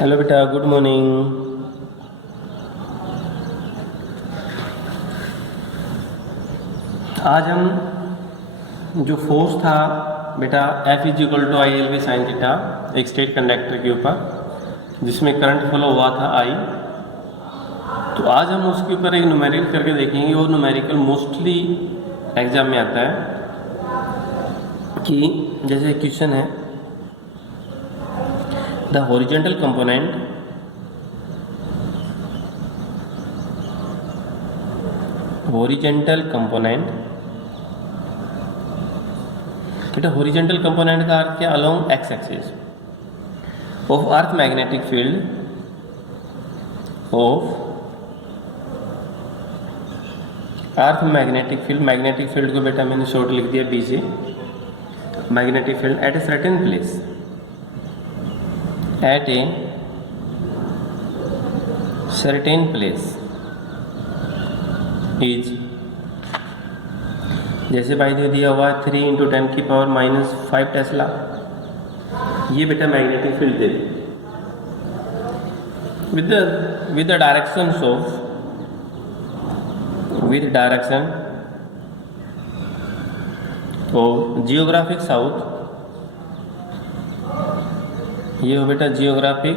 Hello बेटा, good morning. आज हम जो फोर्स था बेटा F is equal to I L B sine theta एक स्टेट कंडक्टर के ऊपर जिसमें करंट फ्लो हुआ था I, तो आज हम उसके ऊपर एक न्यूमेरिकल करके देखेंगे। वो न्यूमेरिकल मोस्टली एग्जाम में आता है कि जैसे क्वेश्चन है द हॉरिजॉन्टल कंपोनेंट बेटा हॉरिजॉन्टल कंपोनेंट का अर्थ क्या? Along x axis of earth magnetic field magnetic field को बेटा मैंने शॉर्ट लिख दिया बी से। Magnetic field at a certain place, is, जैसे बाई दिया हुआ है 3 × 10⁻⁵ टेस्ला। ये बेटा मैग्नेटिक फील्ड दे दी with the directions of geographic south. ये हो बेटा geographic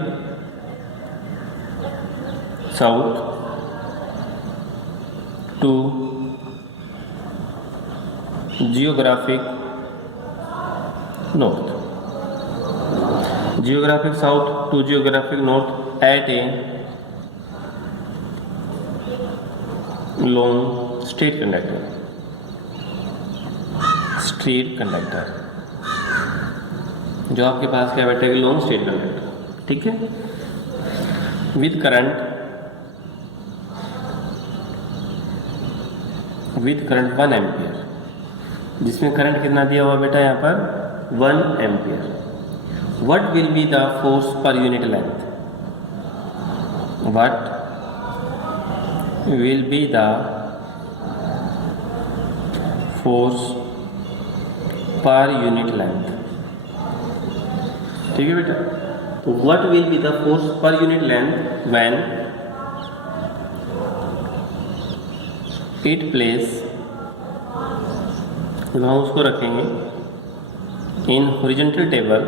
south to geographic north, at a long straight conductor, जो आपके पास क्या बैठेगा? Long straight conductor. ठीक है, विद करंट 1 एम्पियर, जिसमें करंट कितना दिया हुआ बेटा यहाँ पर? 1 ampere. What will be the force पर unit length? What will be the force पर यूनिट लेंथ? ठीक है बेटा, तो what will be the force पर unit length when it place, जब हम उसको रखेंगे इन हॉरिजॉन्टल टेबल।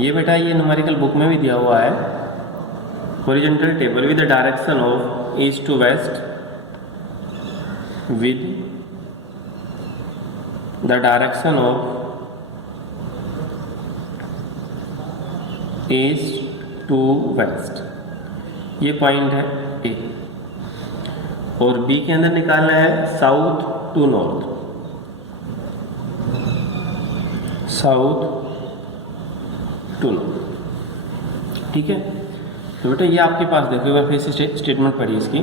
ये बेटा ये न्यूमेरिकल बुक में भी दिया हुआ है। Horizontal table with the direction of east to west, with the direction of east to west. ये पॉइंट है ए, और बी के अंदर निकालना है साउथ टू नॉर्थ, ठीक है। तो बेटा ये आपके पास देखो, एक बार फिर से स्टेटमेंट पढ़िए इसकी।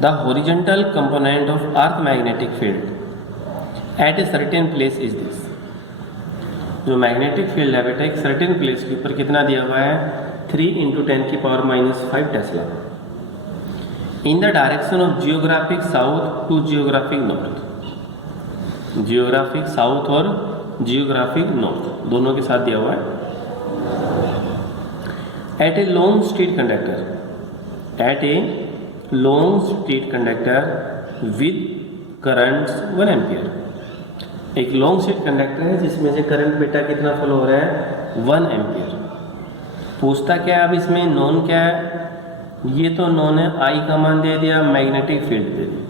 The horizontal component of earth magnetic field at a certain place is this. जो मैग्नेटिक फील्ड है बेटा एक सर्टेन प्लेस के ऊपर कितना दिया हुआ है? 3 × 10⁻⁵ tesla, in the direction of geographic south to geographic north. Geographic south और जियोग्राफिक नॉर्थ दोनों के साथ दिया हुआ है। At a long straight conductor with currents 1 ampere. एक लॉन्ग स्ट्रेट कंडक्टर है जिसमें से करंट बेटा कितना फ्लो हो रहा है? 1 एम्पियर। पूछता क्या है अब इसमें? नॉन क्या है? ये तो नॉन है, आई का मान दे दिया, मैग्नेटिक फील्ड दे दिया।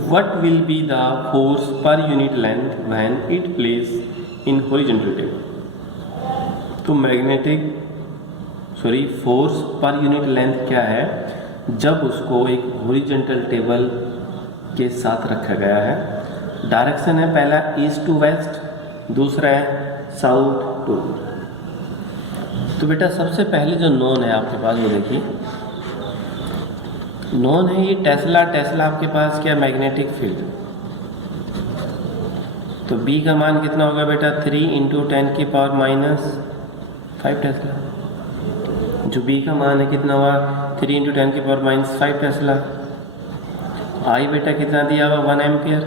What will be the force पर unit length when it place in horizontal table? तो फोर्स पर यूनिट लेंथ क्या है जब उसको एक हॉरिजॉन्टल टेबल के साथ रखा गया है। डायरेक्शन है पहला ईस्ट टू वेस्ट, दूसरा है साउथ टू। तो बेटा सबसे पहले जो नॉन है आपके पास वो देखिए, नॉन है ये टेस्ला आपके पास क्या? Magnetic field. तो बी का मान कितना होगा बेटा? 3 × 10⁻⁵ टेस्ला। जो बी का मान है कितना हुआ? 3 × 10⁻⁵ टेस्ला। आई बेटा कितना दिया हुआ? 1 एम्पियर।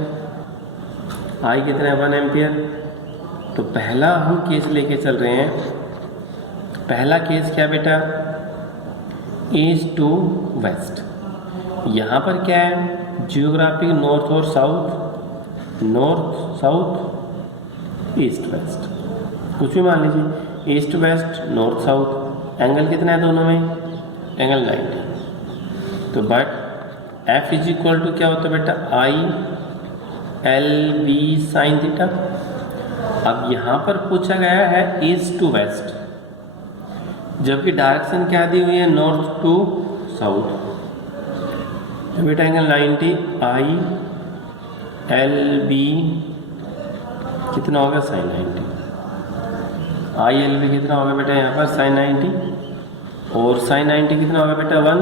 आई कितना है? 1 एम्पियर। तो पहला हम केस लेके चल रहे हैं। पहला केस क्या बेटा, ईस्ट टू वेस्ट। यहाँ पर क्या है, जियोग्राफिक नॉर्थ और south, north south east west, कुछ भी मान लीजिए, east west north south. Angle कितना है दोनों में, एंगल 90। तो but F is equal to क्या होता है बेटा, ILB साइन थीटा। अब यहाँ पर पूछा गया है ईस्ट टू वेस्ट, जबकि डायरेक्शन क्या दी हुई है, नॉर्थ टू साउथ। तो बेटा एंगल 90 ILB कितना होगा, साइन 90। ILB कितना होगा बेटा यहाँ पर, साइन 90, और साइन 90 कितना होगा बेटा 1।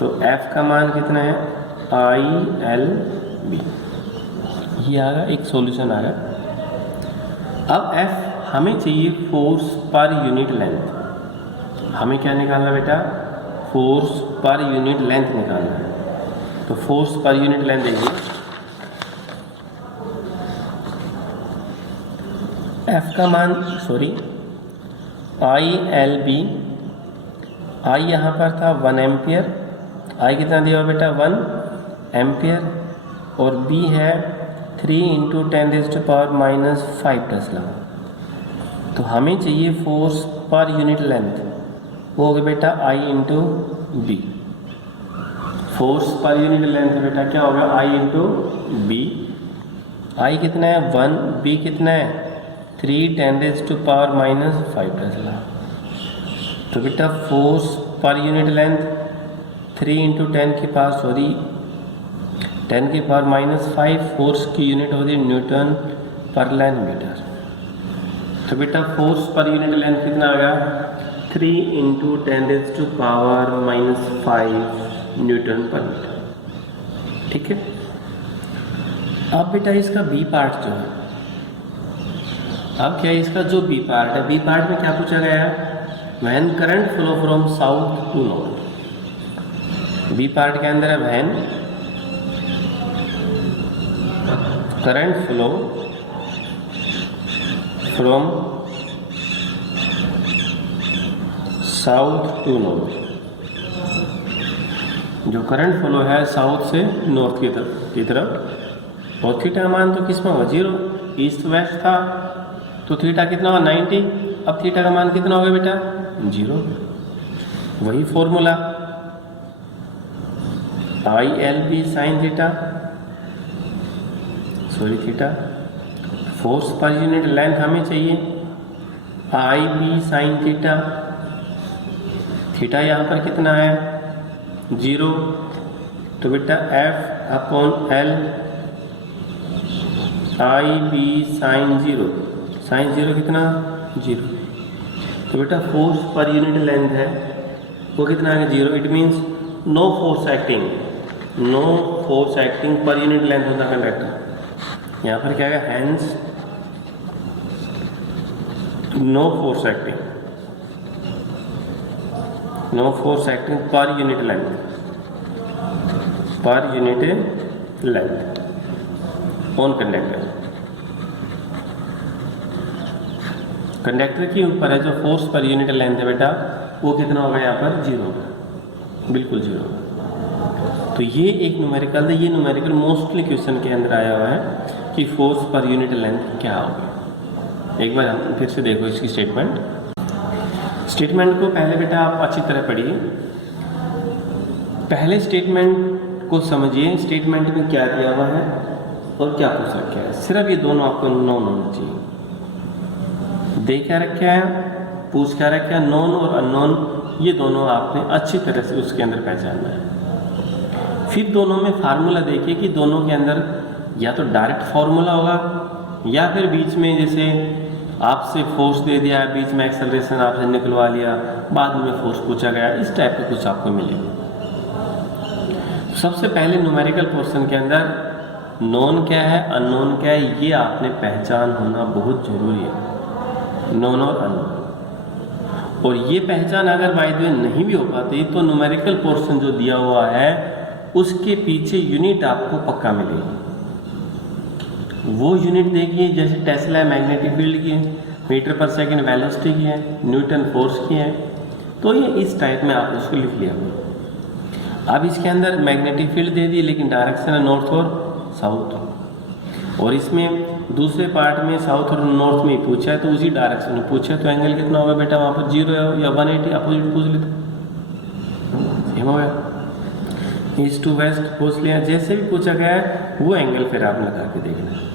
तो F का मान कितना है, ILB। ये आ गया, एक सॉल्यूशन आ गया। अब F हमें चाहिए फोर्स पर यूनिट लेंथ। हमें क्या निकालना बेटा, फोर्स पर यूनिट लेंथ निकालना है। तो फोर्स पर यूनिट लेंथ देखिए, F का मान ILB, I यहाँ पर था 1 एम्पियर, I कितना दिया हुआ बेटा 1 एम्पियर, और B है 3 × 10⁻⁻5 टेस्ला। तो हमें चाहिए फोर्स पर यूनिट लेंथ, वो होगा बेटा I × B। फोर्स पर यूनिट लेंथ बेटा क्या होगा, I × B। I कितना है 1, B कितना है 3 10⁻⁻5 टेस्ला। तो बेटा फोर्स पर यूनिट लेंथ 3 × 10⁻⁵ फोर्स की यूनिट होती है न्यूटन पर लैन मीटर। तो बेटा फोर्स पर यूनिट लेंथ कितना आ गया, 3 × 10⁻⁵ न्यूटन पर मीटर। ठीक है। अब बेटा इसका बी पार्ट जो है, अब क्या है इसका जो बी पार्ट है, बी पार्ट में क्या पूछा गया है, when current flow from south to north. B part के अंदर है when current flow from south to north. जो करंट फ्लो है साउथ से नॉर्थ की तरफ, और थीटा का मान तो किस में होगा 0, ईस्ट वेस्ट था, तो थीटा कितना होगा 90। अब थीटा का मान कितना होगा बेटा 0। वही formula ILB sine theta, theta. Force पर यूनिट लेंथ हमें चाहिए IB साइन थीटा। थीटा यहाँ पर कितना है 0, तो बेटा F/L IB साइन 0, साइन 0 कितना 0। तो बेटा फोर्स पर यूनिट लेंथ है वो कितना है 0। It means no force acting per unit length होता है कंडक्टर। यहाँ पर क्या है, hence no force acting per unit length on conductor के ऊपर है जो फोर्स पर यूनिट लेंथ है बेटा, वो कितना होगा यहाँ पर 0, बिल्कुल 0। तो ये एक न्यूमेरिकल है, ये न्यूमेरिकल मोस्टली क्वेश्चन के अंदर आया हुआ है कि फोर्स पर यूनिट लेंथ क्या होगी। एक बार हम फिर से देखो इसकी स्टेटमेंट को पहले बेटा आप अच्छी तरह पढ़िए। पहले स्टेटमेंट को समझिए, स्टेटमेंट में क्या दिया हुआ है और क्या पूछ रखा है। सिर्फ ये दोनों आपको नोन होना चाहिए। दे क्या रखा है, पूछ क्या रखा है, नोन और अननोन, ये दोनों आपने अच्छी तरह से उसके अंदर पहचानना है। फिर दोनों में फार्मूला देखिए कि दोनों के अंदर या तो डायरेक्ट फार्मूला होगा या फिर बीच में जैसे आपसे फोर्स दे दिया, बीच में एक्सेलरेशन आपसे निकलवा लिया, बाद में फोर्स पूछा गया, इस टाइप का कुछ आपको मिलेगा। सबसे पहले न्यूमेरिकल पोर्शन के अंदर नोन क्या है, अननोन क्या है, ये आपने पहचान होना बहुत जरूरी है, नोन और अननोन। और ये पहचान अगर बाय द वे नहीं भी हो पाती तो न्यूमेरिकल पोर्शन जो दिया हुआ है उसके पीछे यूनिट आपको पक्का मिलेगी। वो यूनिट देखिए, जैसे टेस्ला मैग्नेटिक फील्ड की है, मीटर पर सेकंड वेलोसिटी की है, न्यूटन फोर्स की है, तो ये इस टाइप में आप उसको लिख लिया। अब इसके अंदर मैग्नेटिक फील्ड दे दी, लेकिन डायरेक्शन है नॉर्थ और साउथ, और इसमें दूसरे पार्ट में साउथ और नॉर्थ में पूछा है, तो उसी डायरेक्शन में पूछा है, तो एंगल कितना होगा बेटा, वहाँ पर 0 है या 180 अपोजिट पूछ लेते, सेम हो गया। ईस्ट टू वेस्ट पूछ लिया, जैसे भी पूछा गया है वो एंगल फिर आप लगा के देखना है।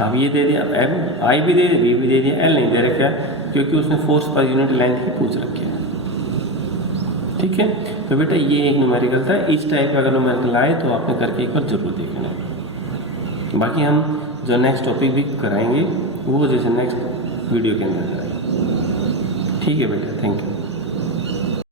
अब ये दे दिया, अब एम आई भी दे दिया, बी भी दे दिया, एल नहीं दे रखा, क्योंकि उसने फोर्स पर यूनिट लेंथ की पूछ रखी है। ठीक है, तो बेटा ये एक न्यूमेरिकल था। इस टाइप का अगर न्यूमेरिकल आए तो आपने करके एक बार जरूर देखना। बाकी हम जो नेक्स्ट टॉपिक भी कराएंगे वो जैसे नेक्स्ट वीडियो के अंदर कराएंगे। ठीक है बेटा, थैंक यू।